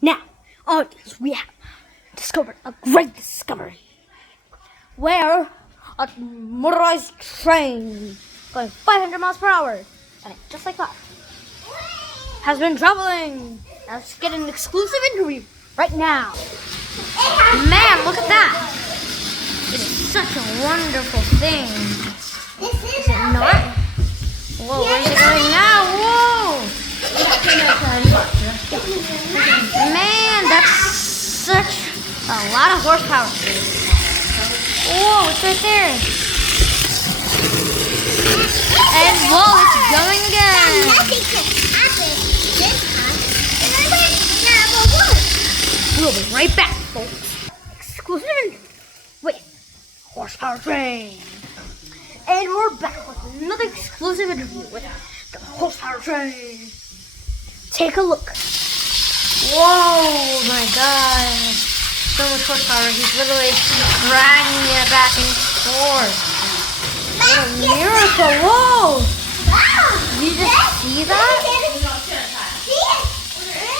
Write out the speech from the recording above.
Now, audience, we have discovered a great discovery. Where a motorized train going 500 miles per hour, and just like that, has been traveling. Let's get an exclusive interview right now. Man, look at that. It's such a wonderful thing. Is it not? Whoa, where's it going now? Whoa! Man, that's such a lot of horsepower. Whoa, it's right there. And whoa, it's going again. Nothing can happen this time. And I went number one. We'll be right back, folks. Exclusive with horsepower train. And we're back with another exclusive interview with the horsepower train. Take a look. Whoa, my God. So much horsepower. He's literally dragging it back and forth. What a miracle. Whoa. Wow. Did you just see that?